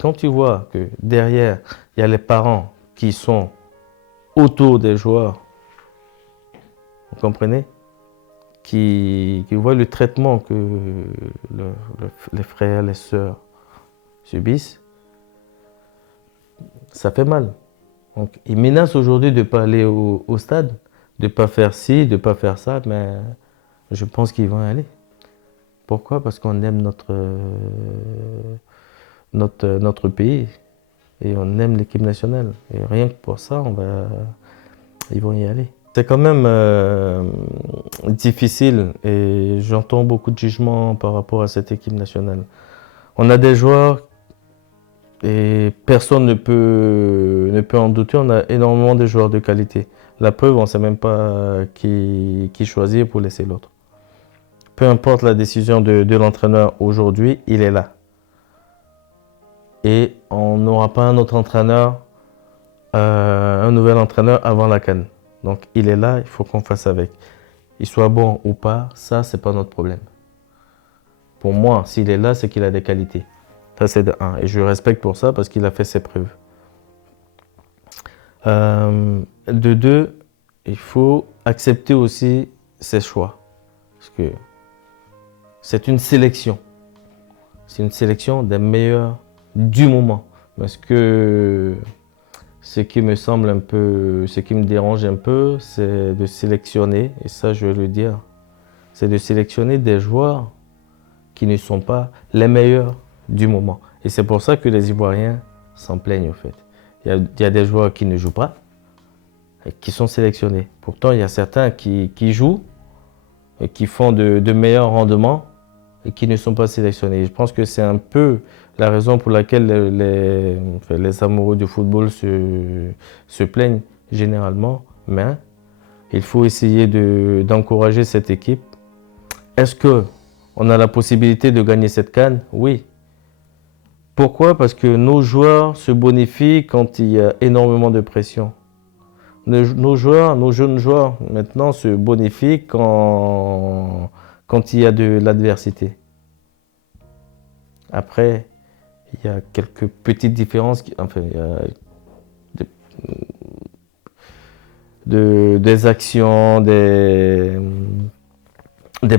Quand tu vois que derrière, il y a les parents qui sont autour des joueurs, vous comprenez? Qui voient le traitement que les frères, les sœurs subissent, ça fait mal. Donc, ils menacent aujourd'hui de ne pas aller au stade, de ne pas faire ci, de ne pas faire ça, mais je pense qu'ils vont y aller. Pourquoi? Parce qu'on aime notre pays et on aime l'équipe nationale. Et rien que pour ça, ils vont y aller. C'est quand même difficile et j'entends beaucoup de jugements par rapport à cette équipe nationale. On a des joueurs et personne ne peut en douter, on a énormément de joueurs de qualité. La preuve, on ne sait même pas qui choisir pour laisser l'autre. Peu importe la décision de l'entraîneur aujourd'hui, il est là. Et on n'aura pas un autre entraîneur, un nouvel entraîneur avant la CAN. Donc il est là, il faut qu'on fasse avec. Il soit bon ou pas, ça, c'est pas notre problème. Pour moi, s'il est là, c'est qu'il a des qualités. Ça, c'est de un. Et je le respecte pour ça parce qu'il a fait ses preuves. De deux, il faut accepter aussi ses choix. Parce que c'est une sélection. C'est une sélection des meilleurs du moment. Parce que ce qui me semble un peu, ce qui me dérange un peu, c'est de sélectionner, et ça je vais le dire, c'est de sélectionner des joueurs qui ne sont pas les meilleurs du moment. Et c'est pour ça que les Ivoiriens s'en plaignent au fait. Il y a des joueurs qui ne jouent pas et qui sont sélectionnés. Pourtant, il y a certains qui jouent et qui font de meilleurs rendements et qui ne sont pas sélectionnés. Je pense que c'est un peu la raison pour laquelle les amoureux du football se plaignent généralement. Mais il faut essayer d'encourager cette équipe. Est-ce qu'on a la possibilité de gagner cette CAN? Oui. Pourquoi? Parce que nos joueurs se bonifient quand il y a énormément de pression. Nos joueurs, nos jeunes joueurs, maintenant, se bonifient quand il y a de l'adversité. Après, il y a quelques petites différences, enfin, il y a des actions, des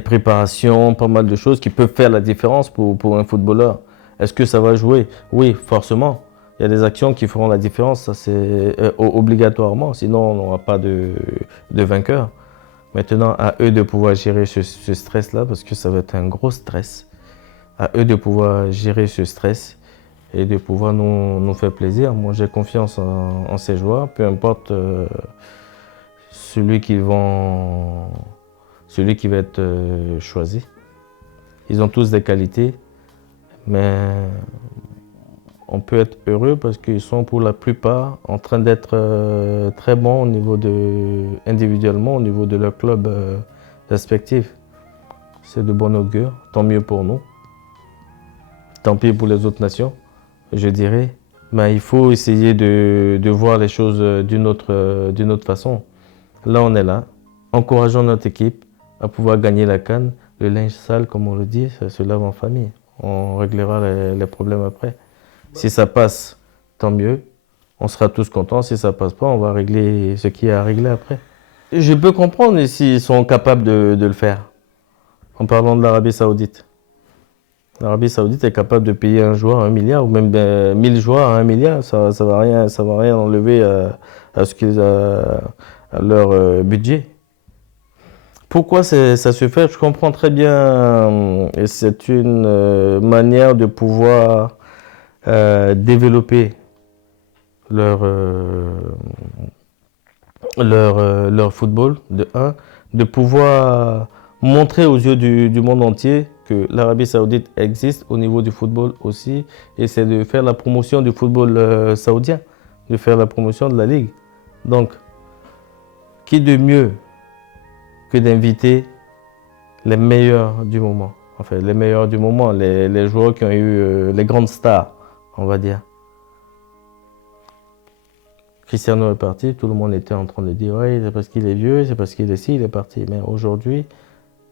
préparations, pas mal de choses qui peuvent faire la différence pour un footballeur. Est-ce que ça va jouer? Oui, forcément. Il y a des actions qui feront la différence, ça c'est obligatoirement, sinon on n'aura pas de vainqueur. Maintenant, à eux de pouvoir gérer ce stress-là, parce que ça va être un gros stress. À eux de pouvoir gérer ce stress et de pouvoir nous faire plaisir. Moi, j'ai confiance en ces joueurs, peu importe celui qui va être choisi. Ils ont tous des qualités, mais on peut être heureux parce qu'ils sont pour la plupart en train d'être très bons individuellement au niveau de leur club respectif. C'est de bon augure, tant mieux pour nous. Tant pis pour les autres nations, je dirais. Mais il faut essayer de voir les choses d'une autre façon. Là, on est là, encourageons notre équipe à pouvoir gagner la CAN. Le linge sale, comme on le dit, ça se lave en famille. On réglera les problèmes après. Si ça passe, tant mieux. On sera tous contents. Si ça passe pas, on va régler ce qu'il y a à régler après. Je peux comprendre s'ils sont capables de le faire. En parlant de l'Arabie Saoudite. L'Arabie Saoudite est capable de payer un joueur 1 milliard ou même 1000 joueurs à 1 milliard. Ça va rien enlever à leur budget. Pourquoi ça se fait? Je comprends très bien. Et c'est une manière de pouvoir développer leur football, de un, de pouvoir montrer aux yeux du monde entier que l'Arabie Saoudite existe au niveau du football aussi, et c'est de faire la promotion du football saoudien, de faire la promotion de la ligue. Donc, qui de mieux que d'inviter les meilleurs du moment, enfin les meilleurs du moment, les joueurs qui ont eu les grandes stars, on va dire. Cristiano est parti, tout le monde était en train de dire ouais, c'est parce qu'il est vieux, c'est parce qu'il est ci, il est parti. Mais aujourd'hui,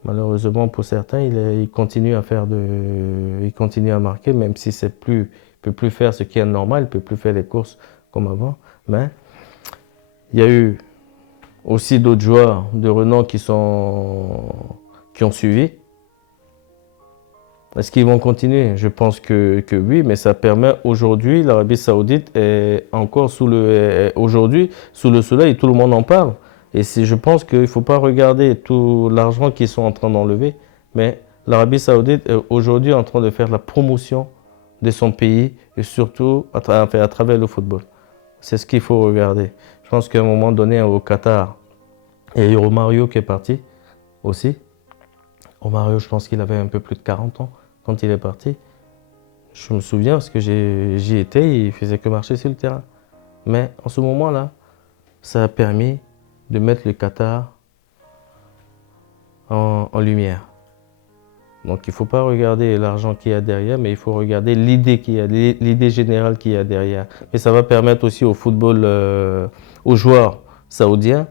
malheureusement pour certains, il continue à marquer, même si c'est plus peut plus faire ce qui est normal, il peut plus faire les courses comme avant. Mais il y a eu aussi d'autres joueurs de renom qui ont suivi. Est-ce qu'ils vont continuer? Je pense que oui, mais ça permet aujourd'hui, l'Arabie Saoudite est encore aujourd'hui sous le soleil, tout le monde en parle. Et je pense qu'il ne faut pas regarder tout l'argent qu'ils sont en train d'enlever, mais l'Arabie Saoudite est aujourd'hui en train de faire la promotion de son pays et surtout à travers le football. C'est ce qu'il faut regarder. Je pense qu'à un moment donné, au Qatar, il y a eu Romario qui est parti aussi. Romario, je pense qu'il avait un peu plus de 40 ans quand il est parti. Je me souviens parce que j'y étais, il faisait que marcher sur le terrain. Mais en ce moment-là, ça a permis de mettre le Qatar en lumière. Donc il ne faut pas regarder l'argent qu'il y a derrière, mais il faut regarder l'idée générale qu'il y a derrière. Et ça va permettre aussi au football, aux joueurs saoudiens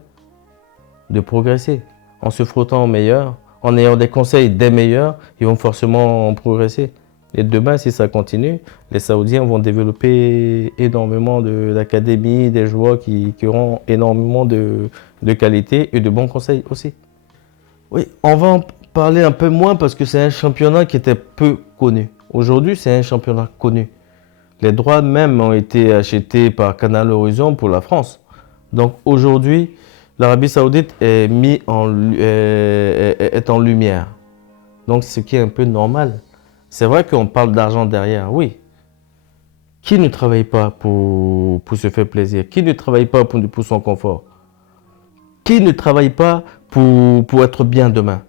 de progresser. En se frottant aux meilleurs, en ayant des conseils des meilleurs, ils vont forcément progresser. Et demain, si ça continue, les Saoudiens vont développer énormément d'académies, des joueurs qui auront énormément de qualité et de bons conseils aussi. Oui, on va en parler un peu moins parce que c'est un championnat qui était peu connu. Aujourd'hui, c'est un championnat connu. Les droits même ont été achetés par Canal Horizon pour la France. Donc aujourd'hui, l'Arabie Saoudite est en lumière. Donc ce qui est un peu normal. C'est vrai qu'on parle d'argent derrière, oui. Qui ne travaille pas pour se faire plaisir? Qui ne travaille pas pour son confort? Qui ne travaille pas pour être bien demain?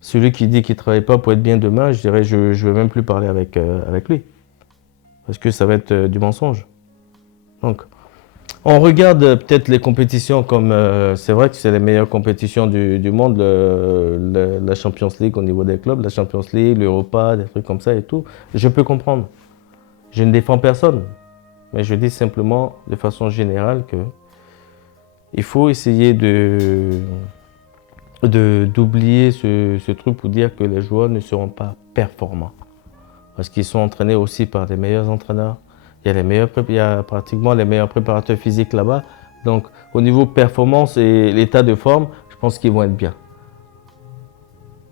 Celui qui dit qu'il ne travaille pas pour être bien demain, je dirais, je ne vais même plus parler avec lui. Parce que ça va être du mensonge. Donc, on regarde peut-être les compétitions comme, c'est vrai que c'est les meilleures compétitions du monde, la Champions League au niveau des clubs, la Champions League, l'Europa, des trucs comme ça et tout. Je peux comprendre. Je ne défends personne. Mais je dis simplement de façon générale que il faut essayer d'oublier ce truc pour dire que les joueurs ne seront pas performants. Parce qu'ils sont entraînés aussi par des meilleurs entraîneurs. Il y a pratiquement les meilleurs préparateurs physiques là-bas. Donc, au niveau performance et l'état de forme, je pense qu'ils vont être bien.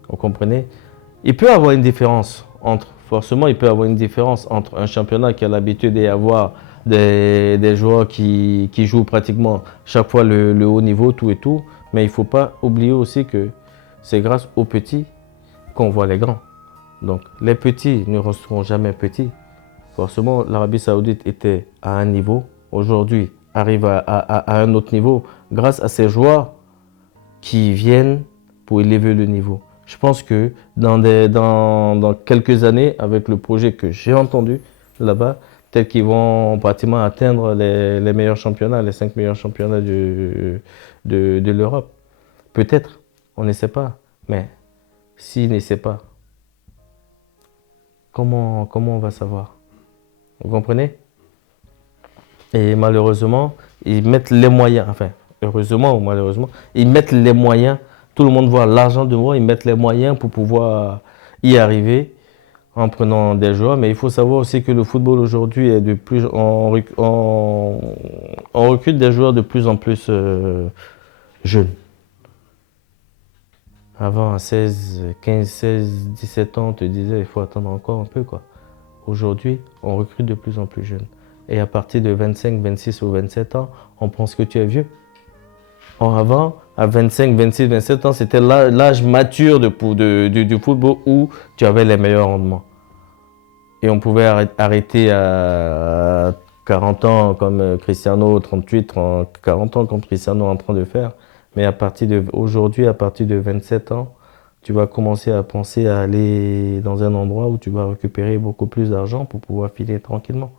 Vous comprenez? Il peut y avoir une différence forcément, il peut y avoir une différence entre un championnat qui a l'habitude d'avoir des joueurs qui jouent pratiquement chaque fois le haut niveau, tout et tout. Mais il ne faut pas oublier aussi que c'est grâce aux petits qu'on voit les grands. Donc, les petits ne resteront jamais petits. Forcément, l'Arabie Saoudite était à un niveau. Aujourd'hui, arrive à un autre niveau grâce à ces joueurs qui viennent pour élever le niveau. Je pense que dans quelques années, avec le projet que j'ai entendu là-bas, peut-être qu'ils vont pratiquement atteindre les meilleurs championnats, les 5 meilleurs championnats de l'Europe. Peut-être, on ne sait pas. Mais s'ils ne savent pas, comment on va savoir? Vous comprenez? Et malheureusement, ils mettent les moyens, enfin, heureusement ou malheureusement, ils mettent les moyens, tout le monde voit l'argent devant, ils mettent les moyens pour pouvoir y arriver en prenant des joueurs. Mais il faut savoir aussi que le football aujourd'hui est on recrute des joueurs de plus en plus jeunes. Avant, à 15, 16, 17 ans, on te disait il faut attendre encore un peu, quoi. Aujourd'hui, on recrute de plus en plus jeunes. Et à partir de 25, 26 ou 27 ans, on pense que tu es vieux. Avant, à 25, 26, 27 ans, c'était l'âge mature du football où tu avais les meilleurs rendements. Et on pouvait arrêter à 40 ans comme Cristiano, 38, 30, 40 ans comme Cristiano est en train de faire. Mais aujourd'hui, à partir de 27 ans, tu vas commencer à penser à aller dans un endroit où tu vas récupérer beaucoup plus d'argent pour pouvoir filer tranquillement.